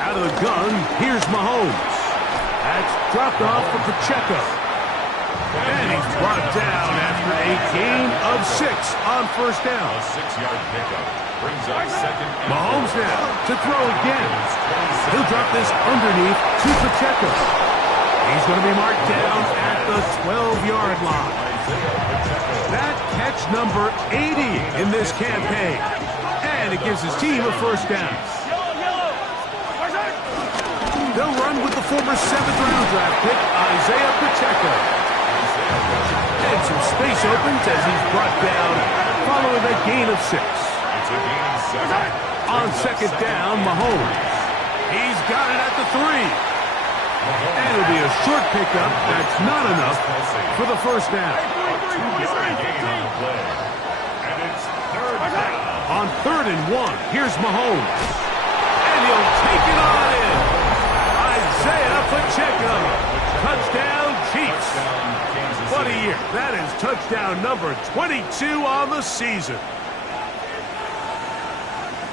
Out of the gun, here's Mahomes. That's dropped off for Pacheco. And he's brought down after a gain of 6 on first down. A 6-yard pickup brings up second. Mahomes now to throw again. He'll drop this underneath to Pacheco. He's going to be marked down at the 12-yard line. That catch number 80 in this campaign. And it gives his team a first down. They'll run with the former 7th-round draft pick, Isaiah Pacheco. And some space opens as he's brought down following a gain of 6. It's a gain of 7. On second down, Mahomes. He's got it at the 3. And it'll be a short pickup. That's not enough for the first down. Gain on the play. And it's third down. On 3rd and 1, here's Mahomes. And he'll take it on in. Isaiah Pacheco. Touchdown, Chiefs. What a year. That is touchdown number 22 on the season.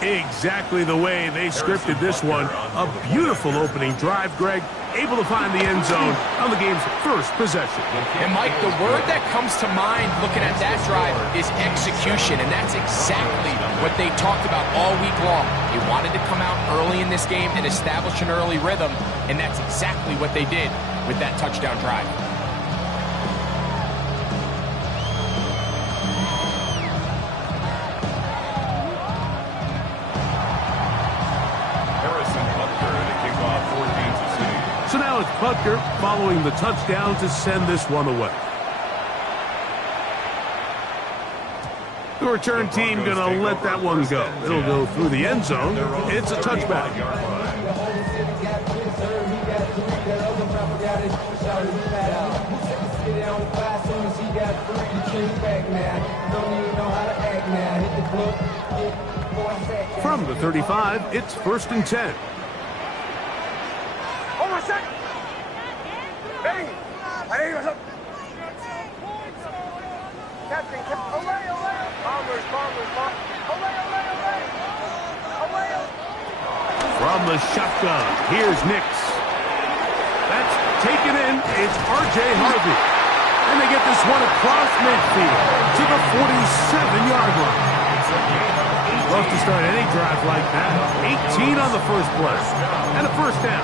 Exactly the way they scripted this one. A beautiful opening drive, Greg. Able to find the end zone on the game's first possession. And, Mike, the word that comes to mind looking at that drive is execution, and that's exactly what they talked about all week long. They wanted to come out early in this game and establish an early rhythm, and that's exactly what they did with that touchdown drive. So now it's Butker following the touchdown to send this one away. The return team going to let that one go. It'll go through the end zone. It's a touchback. From the 35, it's 1st and 10. From the shotgun, here's Nix. That's taken in. It's R.J. Harvey. And they get this one across midfield to the 47-yard line. Love to start any drive like that. 18 on the first play. And a first down.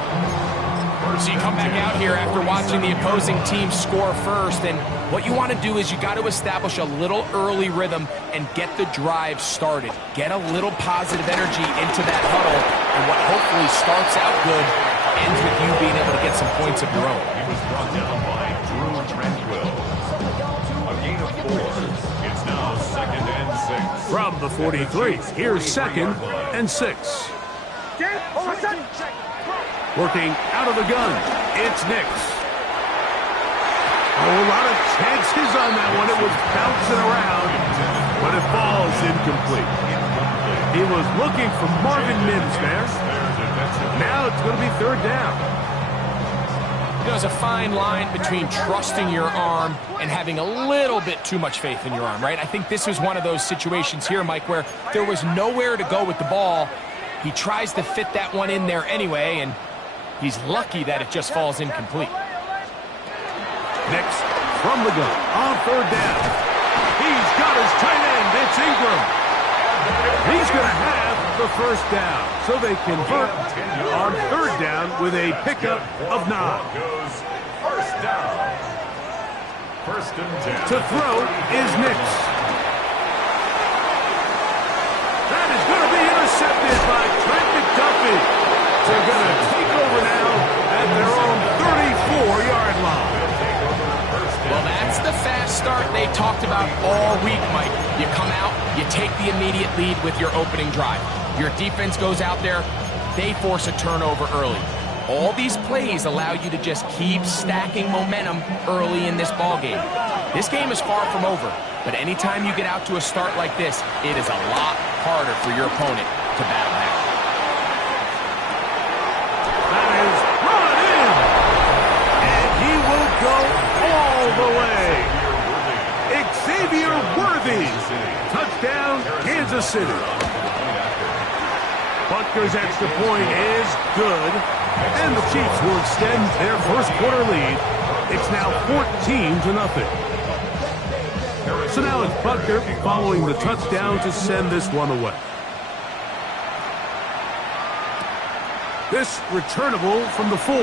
So you come back out here after watching the opposing team score first, and what you want to do is you got to establish a little early rhythm and get the drive started. Get a little positive energy into that huddle, and what hopefully starts out good ends with you being able to get some points of your own. He was brought down by Drew Tranquill. A gain of 4. It's now 2nd and 6. From the 43, here's 2nd and 6. Working out of the gun, it's Nix. A lot of chances on that one. It was bouncing around, but it falls incomplete. He was looking for Marvin Mims there. Now it's going to be 3rd down. There's a fine line between trusting your arm and having a little bit too much faith in your arm, right? I think this was one of those situations here, Mike, where there was nowhere to go with the ball. He tries to fit that one in there anyway, and he's lucky that it just falls incomplete. Next, from the gun, on 3rd down. He's got his tight end. It's Ingram. He's going to have the first down. So they convert on 3rd down with a pickup of 9. First down. 1st and 10. To throw is Nix. That is going to be intercepted by Trent McDuffie. They're going to take over now at their own 34-yard line. Well, that's the fast start they talked about all week, Mike. You come out, you take the immediate lead with your opening drive. Your defense goes out there, they force a turnover early. All these plays allow you to just keep stacking momentum early in this ball game. This game is far from over, but anytime you get out to a start like this, it is a lot harder for your opponent to battle back. That is brought in, and he will go all the way. Xavier Worthy, touchdown, Kansas City. Butker's extra point is good. And the Chiefs will extend their first quarter lead. It's now 14-0. So now it's Butker following the touchdown to send this one away. This returnable from the 4.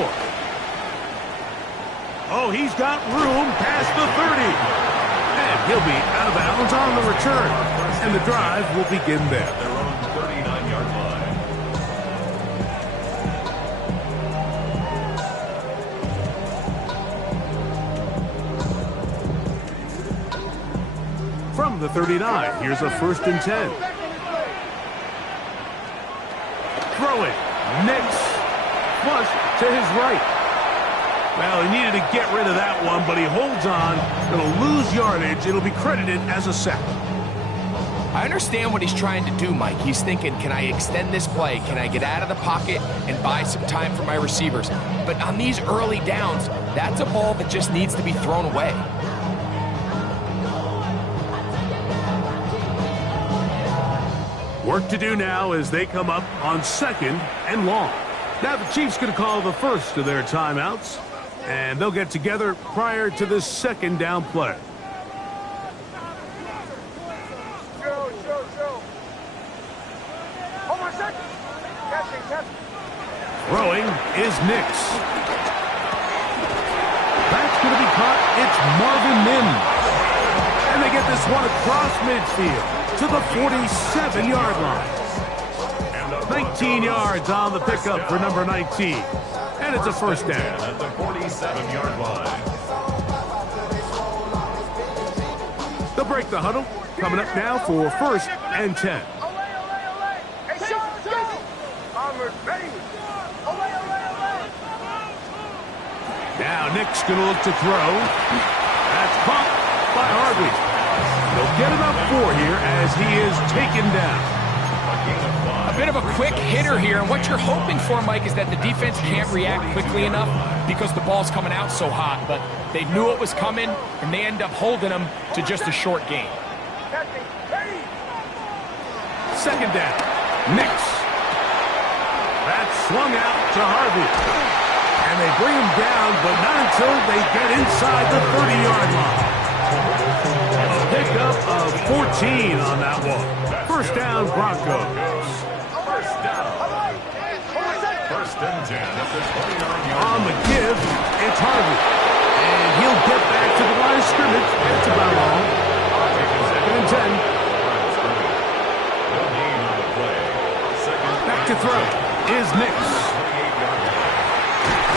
Oh, he's got room past the 30. And he'll be out of bounds on the return. And the drive will begin there. Their own 39-yard line. From the 39, here's a 1st and 10. Throw it. Nix. Flush to his right. Well, he needed to get rid of that one, but he holds on. It'll lose yardage. It'll be credited as a sack. I understand what he's trying to do, Mike. He's thinking, can I extend this play? Can I get out of the pocket and buy some time for my receivers? But on these early downs, that's a ball that just needs to be thrown away. Work to do now as they come up on 2nd and long. Now the Chiefs going to call the first of their timeouts, and they'll get together prior to this 2nd down play. Throwing is Nix. That's going to be caught. It's Marvin Mims. And they get this one across midfield to the 47-yard line. 19 yards on the pickup for number 19. And it's a 1st down. At the 47-yard line. They'll break the huddle. Coming up now for 1st and 10. Now Nick's going to look to throw. That's caught by Harvey. They'll get it up 4 here as he is taken down. A bit of a quick hitter here, and what you're hoping for, Mike, is that the defense can't react quickly enough because the ball's coming out so hot, but they knew it was coming, and they end up holding them to just a short gain. 2nd down. Nix. That's swung out to Harvey. And they bring him down, but not until they get inside the 30-yard line. A pickup of 14 on that one. 1st down, Broncos. 1st down. 1st and 10 at the 29-yard On the give, it's Harvey. And he'll get back to the line of scrimmage. It's about all. 2nd and 10. Back to throw is Nix.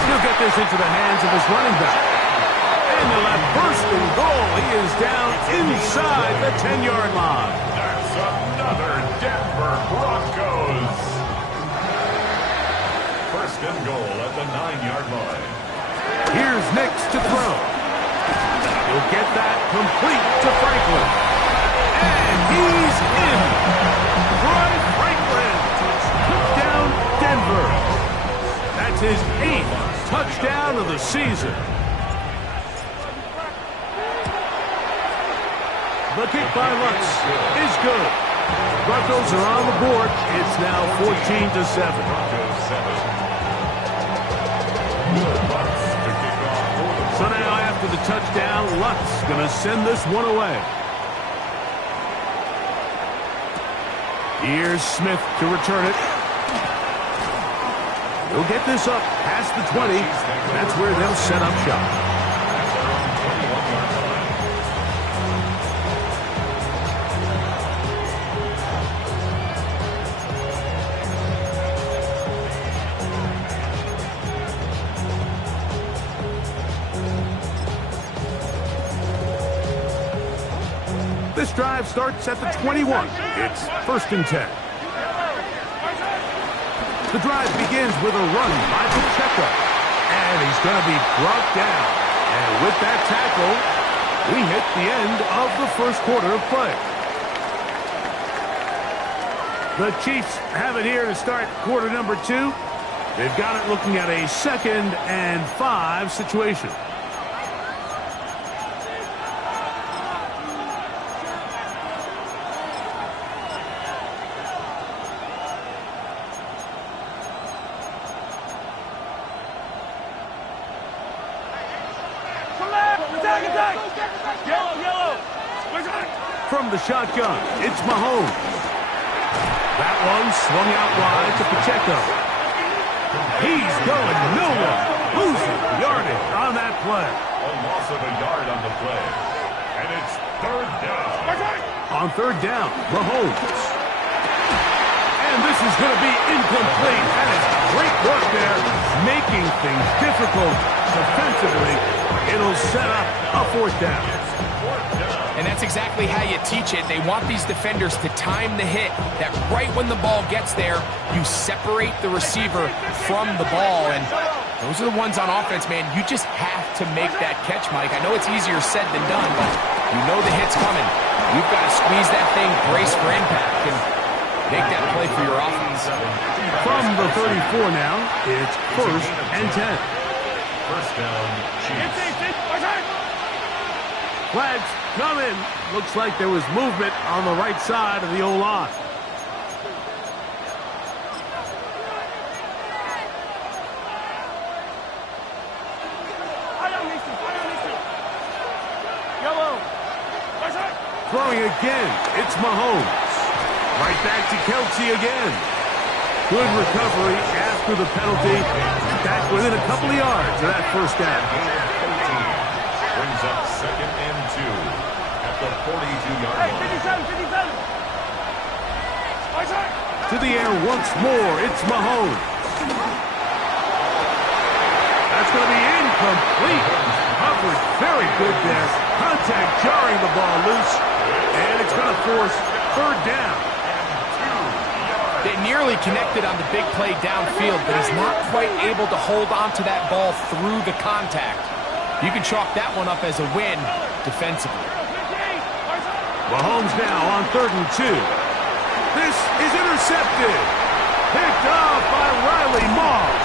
He'll get this into the hands of his running back. And they'll have 1st and goal. He is down inside the 10-yard line. That's another Denver Broncos. 1st and goal at the 9-yard line. Here's Nix to throw. He'll get that complete to Franklin. And he's in. Troy Franklin took down Denver. That's his 8th touchdown of the season. The kick by Lutz is good. Broncos are on the board. It's now 14-7. So now after the touchdown, Lutz going to send this one away. Here's Smith to return it. He'll get this up past the 20. That's where they'll set up shop. This drive starts at the 21. It's 1st and 10. The drive begins with a run by Pacheco. And he's going to be brought down. And with that tackle, we hit the end of the 1st quarter of play. The Chiefs have it here to start quarter number 2. They've got it looking at a 2nd and 5 situation. From the shotgun, it's Mahomes. That one swung out wide to Pacheco. He's going nowhere. Losing yardage on that play. A loss of a yard on the play. And it's third down. On third down, Mahomes. And this is going to be incomplete. That is great work there, making things difficult defensively. It'll set up a fourth down. And that's exactly how you teach it. They want these defenders to time the hit, that right when the ball gets there, you separate the receiver from the ball. And those are the ones on offense, man. You just have to make that catch, Mike. I know it's easier said than done, but you know the hit's coming. You've got to squeeze that thing, brace for impact, and make that play for your offense. From the 34 now, it's first and 10. First down, Chiefs. Flags come in. Looks like there was movement on the right side of the O-line. Throwing again, it's Mahomes. Right back to Kelce again. Good recovery after the penalty. Back within a couple of yards of that first down. Brings up second and 2 at the 42-yard line. To the air once more, it's Mahomes. That's going to be incomplete. Covered very good there. Contact jarring the ball loose. And it's going to force third down. They nearly connected on the big play downfield, but he's not quite able to hold on to that ball through the contact. You can chalk that one up as a win defensively. Mahomes now on third and 2. This is intercepted. Picked off by Riley Moss.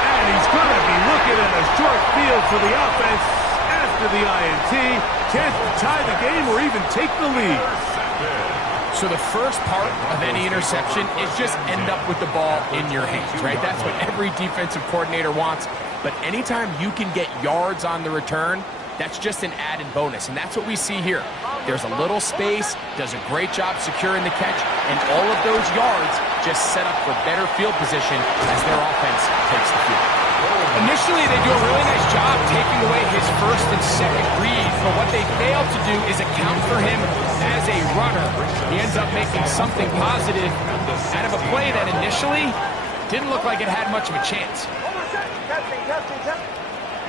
And he's going to be looking at a short field for the offense after the INT. Chance to tie the game or even take the lead. So the first part of any interception is just end up with the ball in your hands, right? That's what every defensive coordinator wants. But anytime you can get yards on the return, that's just an added bonus. And that's what we see here. There's a little space, does a great job securing the catch, and all of those yards just set up for better field position as their offense takes the field. Initially, they do a really nice job taking away his first and second reads, but what they fail to do is account for him as a runner. He ends up making something positive out of a play that initially didn't look like it had much of a chance.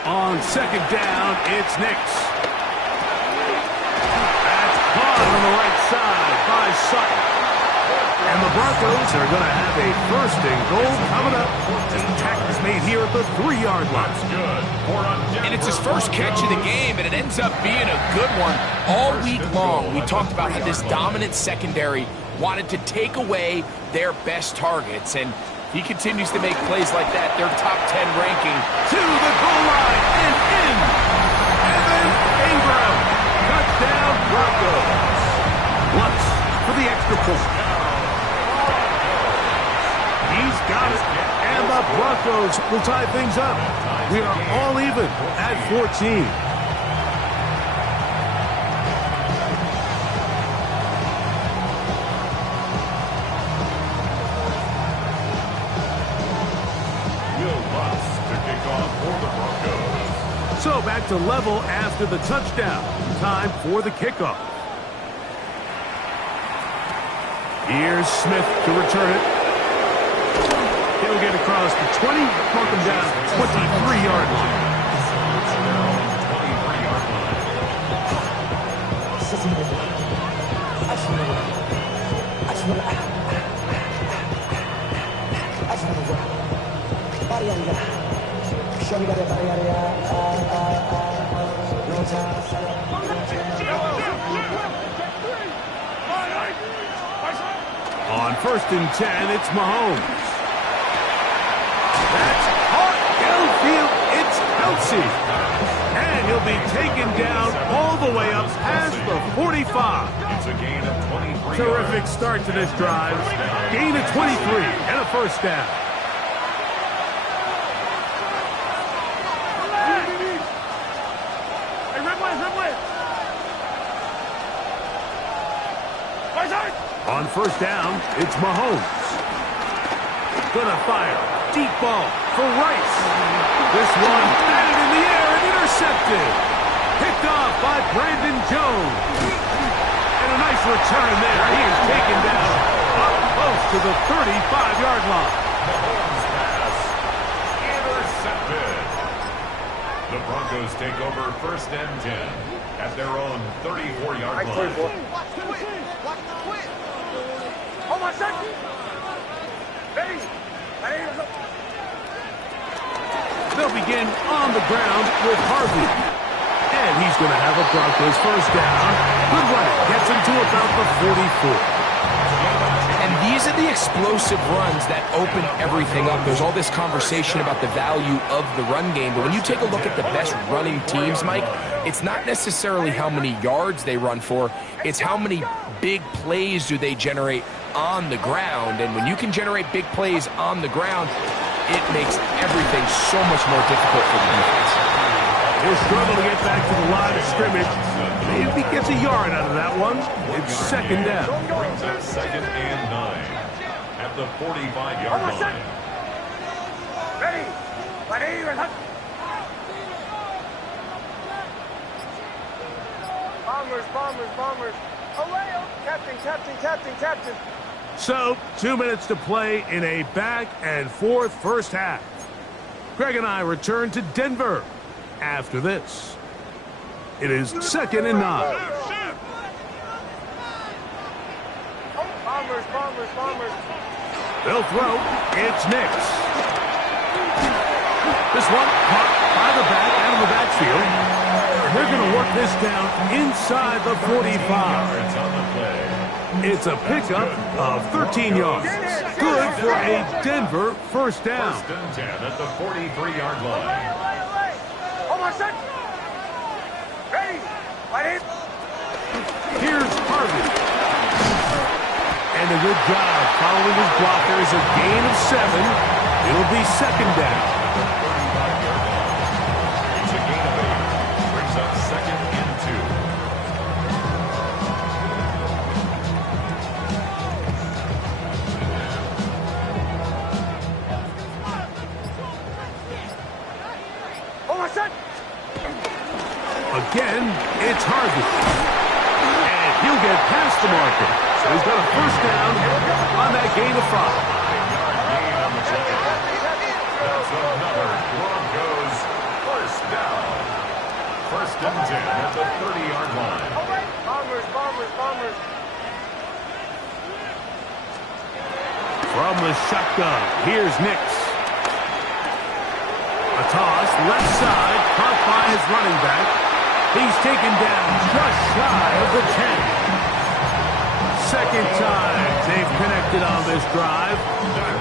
On second down, it's Nix. That's caught on the right side by Sutton. And the Broncos are going to have a first and goal coming up as the tackle is made here at the 3-yard line. And it's his first catch of the game, and it ends up being a good one. All week long, we talked about how this dominant secondary wanted to take away their best targets, and he continues to make plays like that, their top 10 ranking. To the goal line and in. Evan Ingram. Touchdown, Broncos. Lutz for the extra point. He's got it. And the Broncos will tie things up. We are all even at 14. So back to level after the touchdown. Time for the kickoff. Here's Smith to return it. He'll get across the 20, mark him down at the 23-yard line. On first and 10, it's Mahomes. That's hard downfield. It's Kelce. And he'll be taken down all the way up past the 45. It's a gain of 23. Terrific start to this drive. Gain of 23 and a first down. On first down, it's Mahomes. Gonna fire. Deep ball for Rice. This one batted in the air and intercepted. Picked off by Brandon Jones. And a nice return there. He is taken down up close to the 35-yard line. Mahomes pass intercepted. The Broncos take over first and 10 at their own 34-yard line. Hold on a second. Ready. They'll begin on the ground with Harvey. And he's going to have a Broncos first down. Good running. Gets him to about the 44. And these are the explosive runs that open everything up. There's all this conversation about the value of the run game, but when you take a look at the best running teams, Mike, it's not necessarily how many yards they run for, it's how many big plays do they generate on the ground. And when you can generate big plays on the ground, it makes everything so much more difficult for the defense. He'll struggle to get back to the line of scrimmage. If he gets a yard out of that one, it's second down. Brings up second and 9 at the 45-yard line. Ready. Bombers. Away. Captain. So, 2 minutes to play in a back-and-forth first half. Greg and I return to Denver after this. It is second and 9. Bombers. They'll throw. It's Nix. This one caught by the back out of the backfield. And they're going to work this down inside the 45. Yards on the play. It's a pickup of 13 yards. Good for a Denver first down. First and 10 at the 43-yard line. Hold on a second. Ready. Here's Harvey. And a good job following his blockers. A gain of 7. It'll be second down. It's a gain of 8. Brings up second and 2. Hold on a second. Again, it's Harvey. And he'll get past the marker. So he's got a first down on that gain of 5. gain on the play. That's another Broncos first down. First and 10 at the 30-yard line. Bombers. From the shotgun, here's Nix. A toss, left side, caught by his running back. He's taken down just shy of the 10. Second time they've connected on this drive.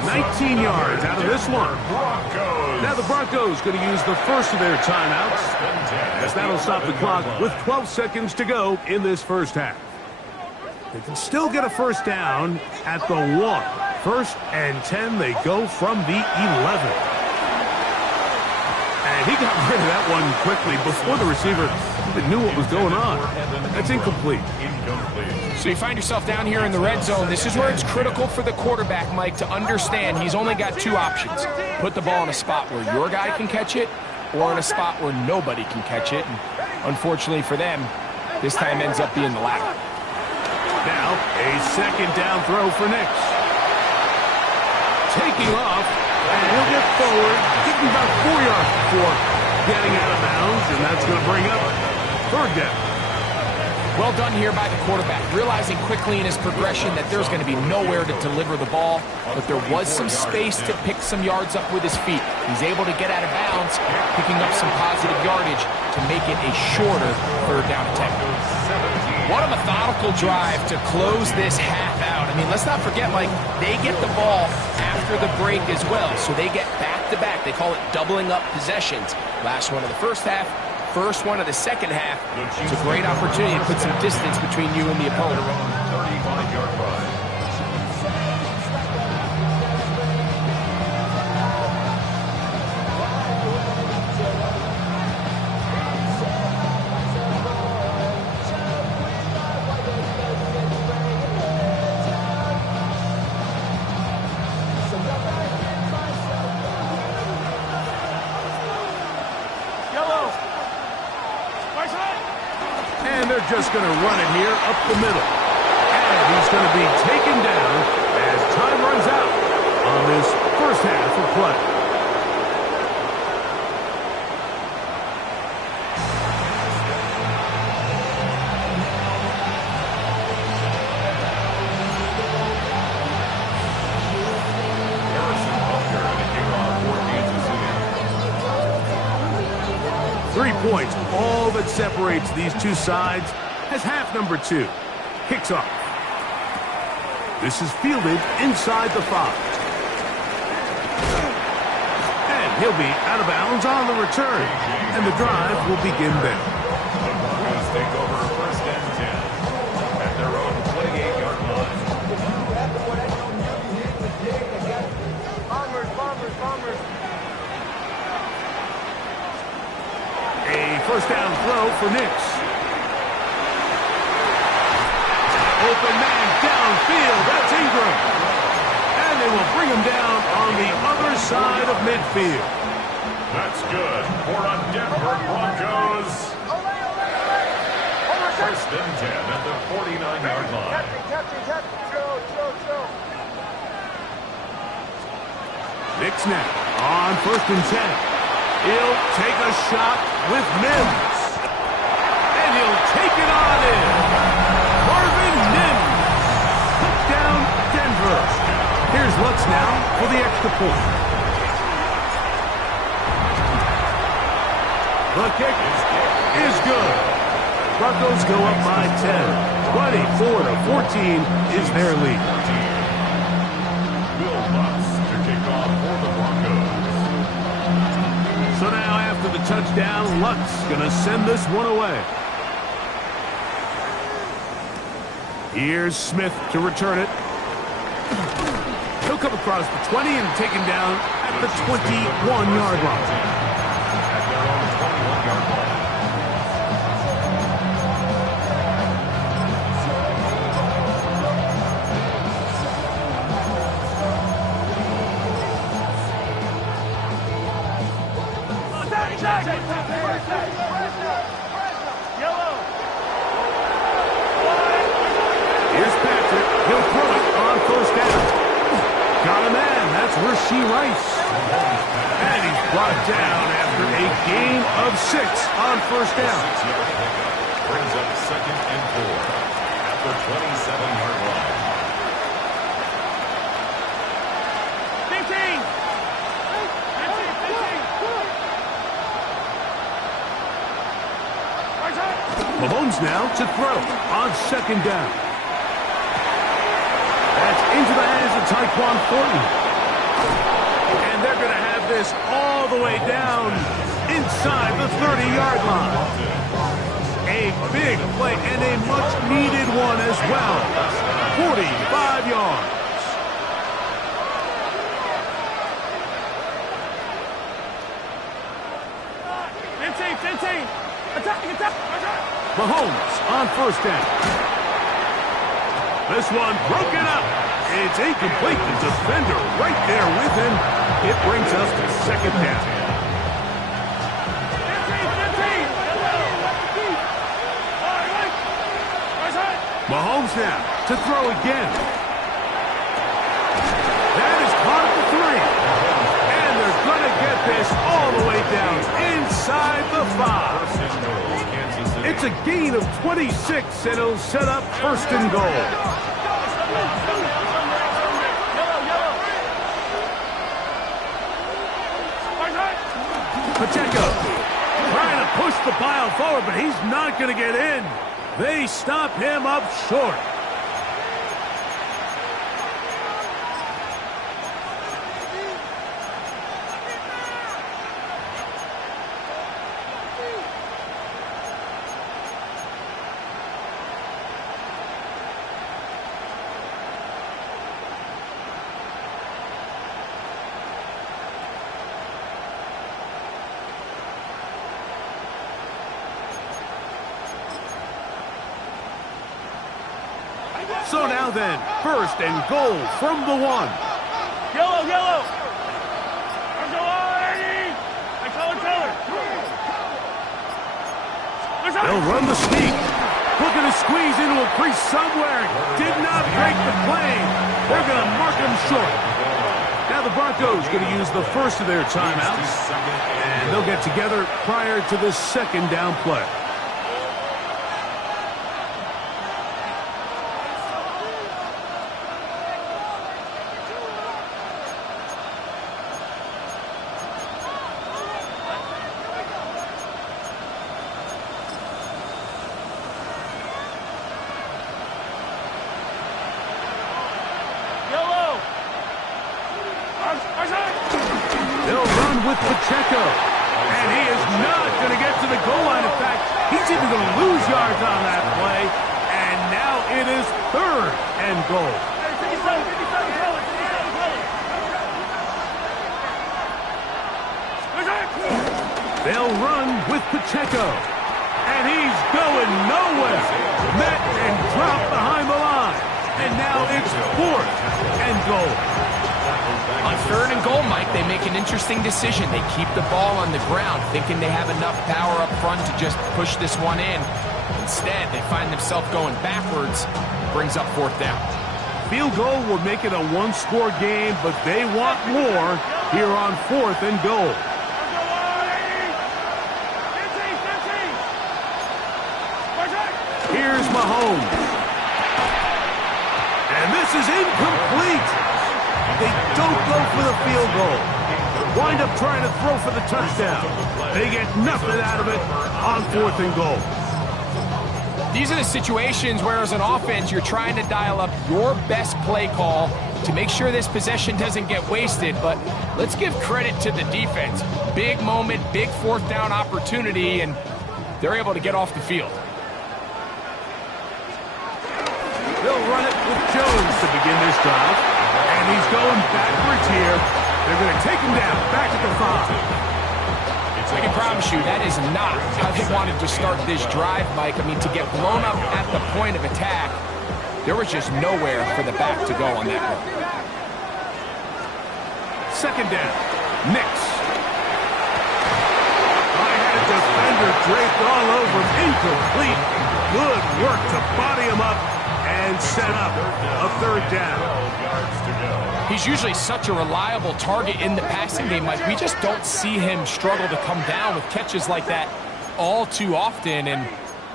19 yards out of this one. Now the Broncos going to use the first of their timeouts, as that'll stop the clock with 12 seconds to go in this first half. They can still get a first down at the 1. First and 10, they go from the 11. And he got rid of that one quickly before the receiver even knew what was going on. That's incomplete. So you find yourself down here in the red zone. This is where it's critical for the quarterback, Mike, to understand he's only got 2 options. Put the ball in a spot where your guy can catch it, or in a spot where nobody can catch it. And unfortunately for them, this time ends up being the latter. Now, a second down throw for Nix. Taking off, and he'll get forward, getting about 4 yards before getting out of bounds, and that's going to bring up third down. Well done here by the quarterback, realizing quickly in his progression that there's going to be nowhere to deliver the ball, but there was some space to pick some yards up with his feet. He's able to get out of bounds, picking up some positive yardage to make it a shorter third down attempt. What a methodical drive to close this half out. I mean, let's not forget, Mike, they get the ball after the break as well, so they get back-to-back. They call it doubling up possessions. Last one of the first half, first one of the second half. It's a great opportunity to put some distance between you and the opponent. 35-yard run. They're just going to run it here up the middle. And he's going to be taken down as time runs out on this first half of play. Harrison Butker to kick off for Kansas City. 3 points, all that separates these two sides, as half number 2 kicks off. This is fielded inside the 5. And he'll be out of bounds on the return. And the drive will begin there. The Broncos take over first and 10 at their own 28-yard line. Bombers. A first down throw for Nix. Open man downfield. That's Ingram. And they will bring him down on the other side of midfield. That's good for a Denver Broncos. First and 10 at the 49-yard line. Captain. Chill. Nix now on first and 10. He'll take a shot with Mims. And he'll take it on in. Marvin Mims. Put down Denver. Here's Lutz now for the extra point. The kick is good. Broncos go up by 10. 24-14 is their lead. Will Lutz to kick off for the Broncos. So now after the touchdown, Lutz going to send this one away. Here's Smith to return it. He'll come across the 20 and taken down at the 21-yard line. At their own 21-yard line. Here's Patrick. He'll throw it on first down. Got a man. That's Rashee Rice. And he's brought down after a gain of 6 on first down. 6-yard pickup brings up second and 4 at the 27-yard line. 15. Mahomes now to throw on second down. That's into the hands of Tyquan Thornton. And they're going to have this all the way down inside the 30-yard line. A big play and a much-needed one as well. 45 yards. Attack. Mahomes on first down. This one broken up. It's incomplete. The defender right there with him. It brings us to second down. 15. Mahomes now to throw again. That is caught at the 3. And they're going to get this all the way down inside the 5. It's a gain of 26, and it'll set up first and goal. Pacheco trying to push the pile forward, but he's not going to get in. They stop him up short. So now then, first and goal from the 1. Yellow. They'll run the sneak. going to squeeze into a crease somewhere. Did not break the plane. They're going to mark him short. Now the Broncos going to use the first of their timeouts, and they'll get together prior to the second down play. They'll run with Pacheco, and he is not going to get to the goal line. In fact, he's even going to lose yards on that play, and now it is 3rd and goal. They'll run with Pacheco, and he's going nowhere. Met and dropped behind the line, and now it's 4th and goal. On 3rd and goal, Mike, they make an interesting decision. They keep the ball on the ground, thinking they have enough power up front to just push this one in. Instead, they find themselves going backwards. Brings up 4th down. Field goal will make it a one-score game, but they want more here on 4th and goal. Here's Mahomes. And this is incomplete. They don't go for the field goal. Wind up trying to throw for the touchdown. They get nothing out of it on 4th and goal. These are the situations where, as an offense, you're trying to dial up your best play call to make sure this possession doesn't get wasted. But let's give credit to the defense. Big moment, big 4th down opportunity, and they're able to get off the field. They'll run it with Jones to begin this drive. And he's going backwards here. They're going to take him down, back at the 5. I can promise you that is not how they wanted to start this drive, Mike. I mean, to get blown up at the point of attack, there was just nowhere for the back to go on that one. 2nd down. Nix. I had a defender draped all over him. Incomplete. Good work to body him up and set up a 3rd down. He's usually such a reliable target in the passing game, Mike. We just don't see him struggle to come down with catches like that all too often. And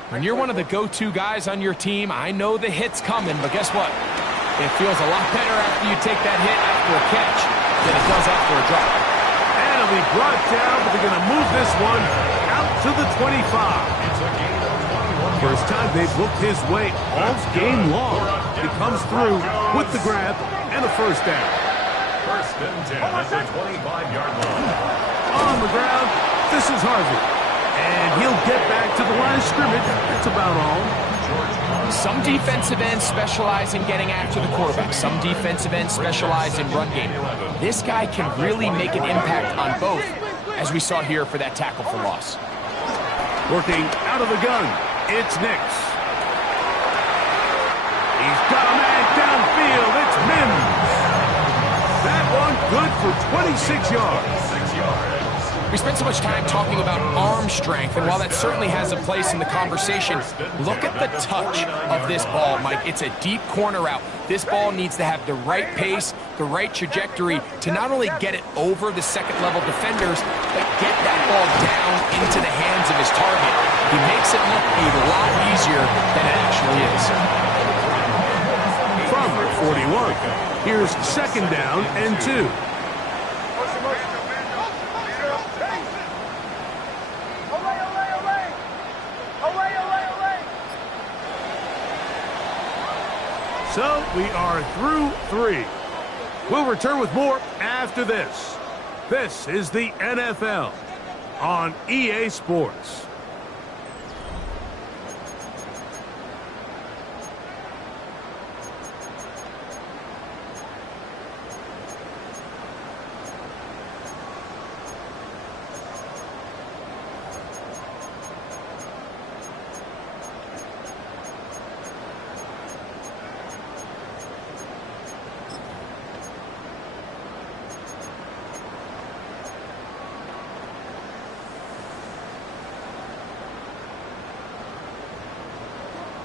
when you're one of the go-to guys on your team, I know the hit's coming, but guess what? It feels a lot better after you take that hit after a catch than it does after a drop. And it'll be brought down, but they're going to move this one out to the 25. First time they've looked his way all game long. He comes through with the grab and a 1st down. 1st and 10 at the 25-yard line. On the ground, this is Harvey. And he'll get back to the line of scrimmage. That's about all. Some defensive ends specialize in getting after the quarterback. Some defensive ends specialize in run game. This guy can really make an impact on both, as we saw here for that tackle for loss. Working out of the gun, it's Nix. He's got a man downfield. It's Mims. That one good for 26 yards. 6 yards. We spent so much time talking about arm strength, and while that certainly has a place in the conversation, look at the touch of this ball, Mike. It's a deep corner route. This ball needs to have the right pace, the right trajectory to not only get it over the second-level defenders, but get that ball down into the hands of his target. He makes it look a lot easier than it actually is. From 41, here's 2nd down and 2. So we are through 3. We'll return with more after this. This is the NFL on EA Sports.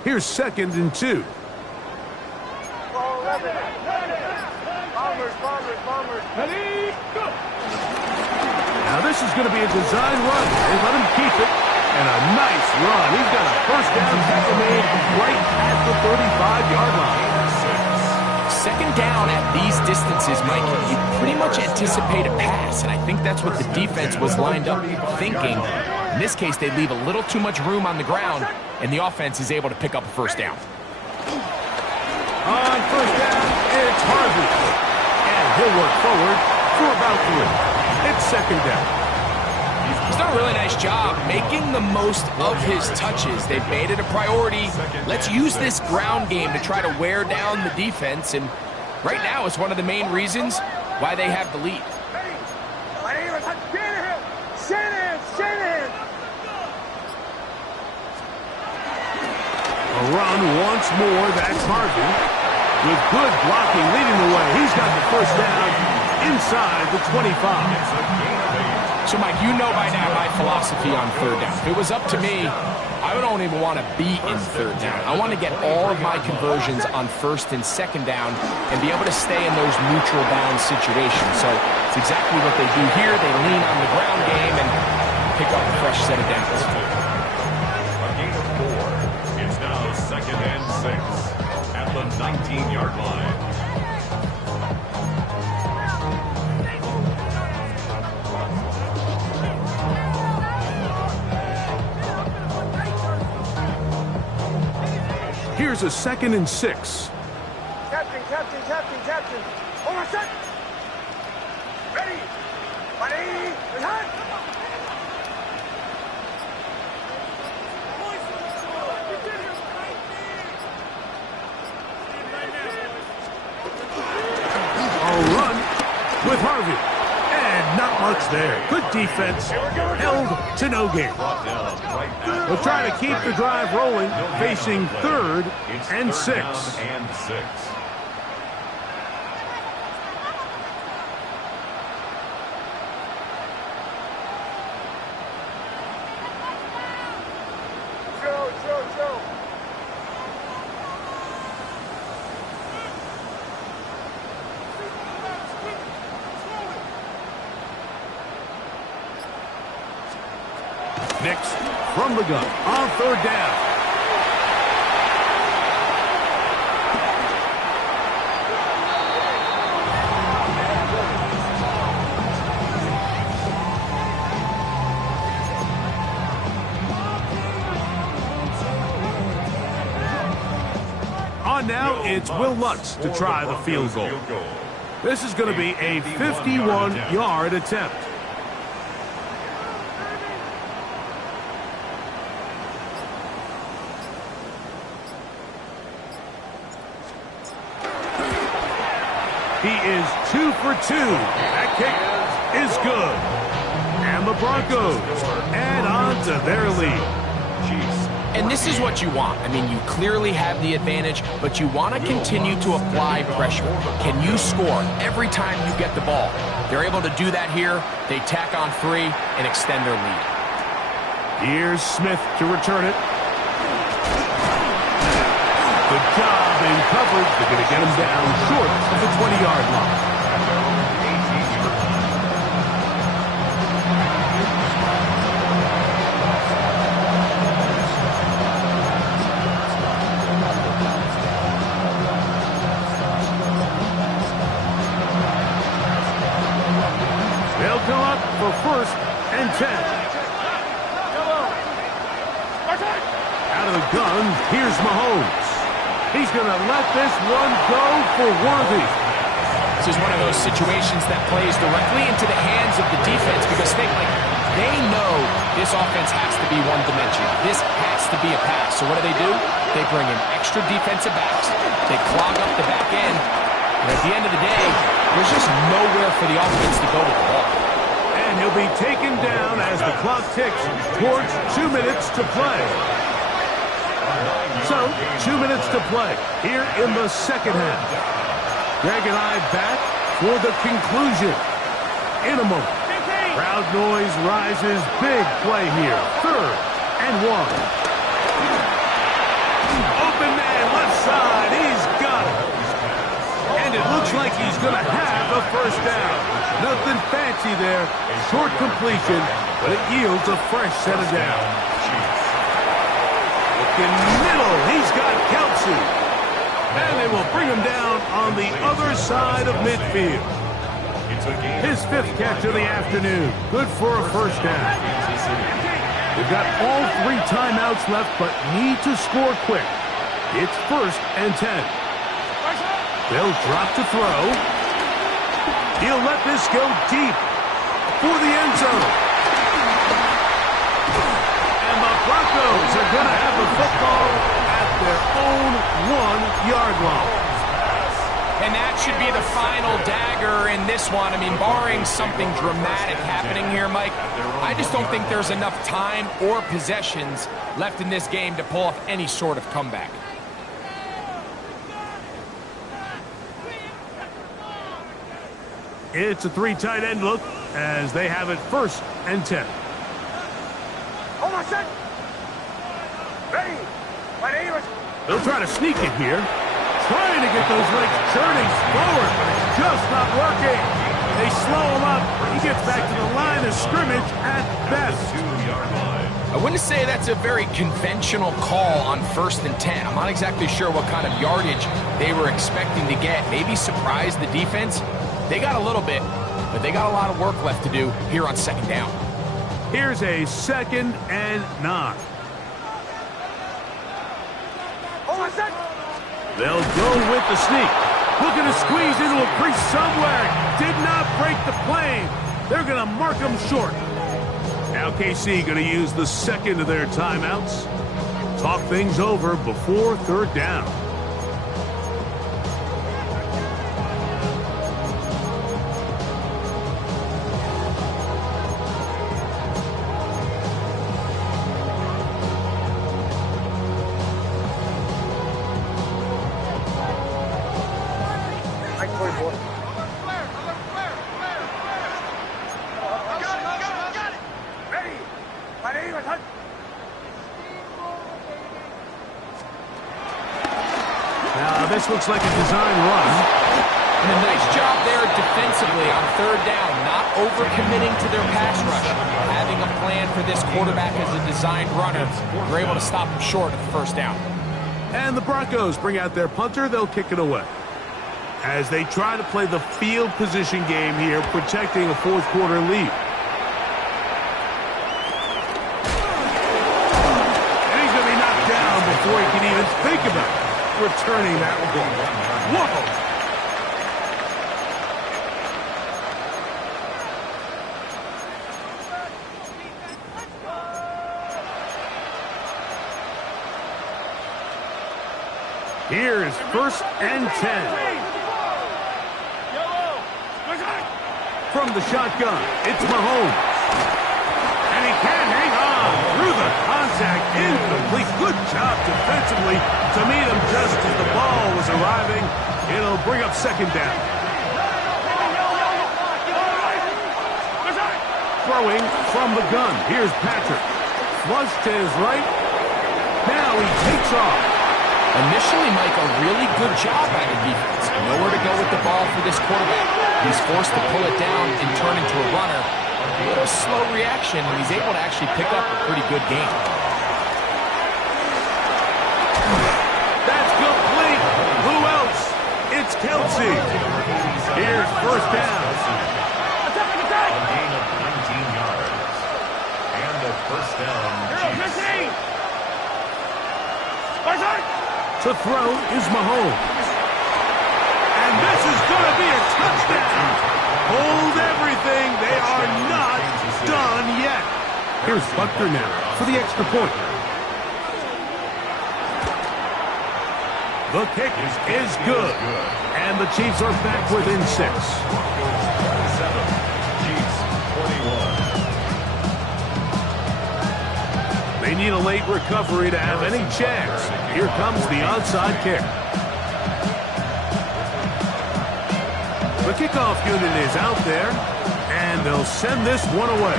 Here's 2nd and 2. Now this is going to be a design run. They let him keep it. And a nice run. He's got a first down tackle made right at the 35-yard line. 2nd down at these distances, Mike, you pretty much anticipate a pass, and I think that's what the defense was lined up thinking. In this case, they leave a little too much room on the ground, and the offense is able to pick up a first down. On first down, it's Harvey. And he'll work forward for about 3. It's 2nd down. He's done a really nice job making the most of his touches. They've made it a priority. Let's use this ground game to try to wear down the defense, and right now it's one of the main reasons why they have the lead. A run once more, that's Harvey. With good blocking leading the way. He's got the first down inside the 25. So, Mike, you know by now my philosophy on 3rd down. If it was up to me, I don't even want to be in 3rd down. I want to get all of my conversions on 1st and 2nd down and be able to stay in those neutral down situations. So it's exactly what they do here. They lean on the ground game and pick up a fresh set of downs. A gain of 4. It's now 2nd and 6 at the 19-yard line. Here's a 2nd and 6. Captain. Over set. Ready. Ready. Behind. A run with Harvey. And not much there. Good defense. Held to no gain. They'll try to keep the drive rolling, facing 3rd and 6. Joe. Nix from the gun on 3rd down. On now, it's Will Lutz to try the field goal. This is going to be a 51-yard attempt. He is 2 for 2. That kick is good. And the Broncos add on to their lead. And this is what you want. I mean, you clearly have the advantage, but you want to continue to apply pressure. Can you score every time you get the ball? They're able to do that here. They tack on 3 and extend their lead. Here's Smith to return it. Good job in coverage. They're going to get him down short of the 20-yard line. They'll come up for 1st and 10. Out of the gun, here's Mahomes. He's going to let this one go for Worthy. This is one of those situations that plays directly into the hands of the defense because they know this offense has to be one-dimensional. This has to be a pass. So what do? They bring in extra defensive backs. They clog up the back end. And at the end of the day, there's just nowhere for the offense to go with the ball. And he'll be taken down as the clock ticks towards 2 minutes to play. So, 2 minutes to play here in the second half. Greg and I back for the conclusion in a moment. Crowd noise rises. Big play here. 3rd and 1. side. He's got it. And it looks like he's going to have a first down. Nothing fancy there. Short completion, but it yields a fresh set of downs. Looking middle. He's got Kelsey. And they will bring him down on the other side of midfield. His 5th catch of the afternoon. Good for a first down. They've got all 3 timeouts left, but need to score quick. It's 1st and 10. They'll drop to throw. He'll let this go deep for the end zone. And the Broncos are going to have the football at their own 1-yard line. And that should be the final dagger in this one. I mean, barring something dramatic happening here, Mike, I just don't think there's enough time or possessions left in this game to pull off any sort of comeback. It's a 3 tight end look as they have it 1st and 10. Hold on, set. Ready. My name is... They'll try to sneak it here. Trying to get those legs churning forward, but it's just not working. They slow him up. He gets back to the line of scrimmage at best. 2-yard line. I wouldn't say that's a very conventional call on 1st and 10. I'm not exactly sure what kind of yardage they were expecting to get. Maybe surprise the defense. They got a little bit, but they got a lot of work left to do here on 2nd down. Here's a 2nd and 9. Hold on, set. They'll go with the sneak. Looking to squeeze into a crease somewhere. Did not break the plane. They're going to mark him short. Now KC going to use the 2nd of their timeouts. Talk things over before 3rd down. This looks like a design run. And a nice job there defensively on 3rd down, not overcommitting to their pass rush. Having a plan for this quarterback as a designed runner, they're able to stop him short of the 1st down. And the Broncos bring out their punter. They'll kick it away. As they try to play the field position game here, protecting a 4th quarter lead. And he's going to be knocked down before he can even think about it. Returning that ball. Whoa! Here's 1st and 10. From the shotgun, it's Mahomes. And he can hang on through the contact. Incomplete. Good job defensively to meet him just as the ball was arriving. It'll bring up 2nd down. Throwing from the gun. Here's Patrick. Flush to his right. Now he takes off. Initially, Mike, a really good job by the defense. Nowhere to go with the ball for this quarterback. He's forced to pull it down and turn into a runner. A little slow reaction, and he's able to actually pick up a pretty good game. That's complete. Who else? It's Kelsey. Here's 1st down. Attack! A gain of 19 yards. And the 1st down. To throw is Mahomes. And this is going to be a touchdown. Hold everything. They are not done yet. Here's Buckner now for the extra point. The kick is good. And the Chiefs are back within 6. 7, Chiefs 21. They need a late recovery to have any chance. Here comes the onside kick. The kickoff unit is out there, and they'll send this one away.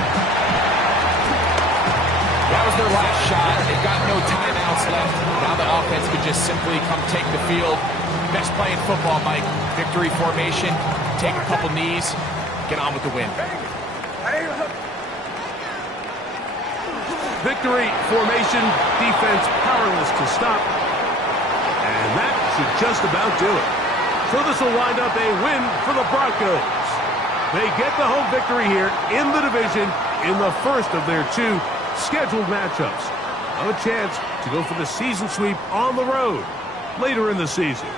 That was their last shot. They've got no timeouts left. Now the offense could just simply come take the field. Best play in football, Mike. Victory formation. Take a couple knees. Get on with the win. Victory formation. Defense powerless to stop. And that should just about do it. So this will wind up a win for the Broncos. They get the home victory here in the division in the first of their 2 scheduled matchups. Have a chance to go for the season sweep on the road later in the season.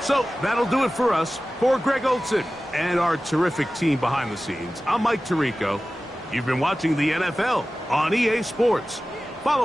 So that'll do it for us. For Greg Olsen and our terrific team behind the scenes, I'm Mike Tirico. You've been watching the NFL on EA Sports. Follow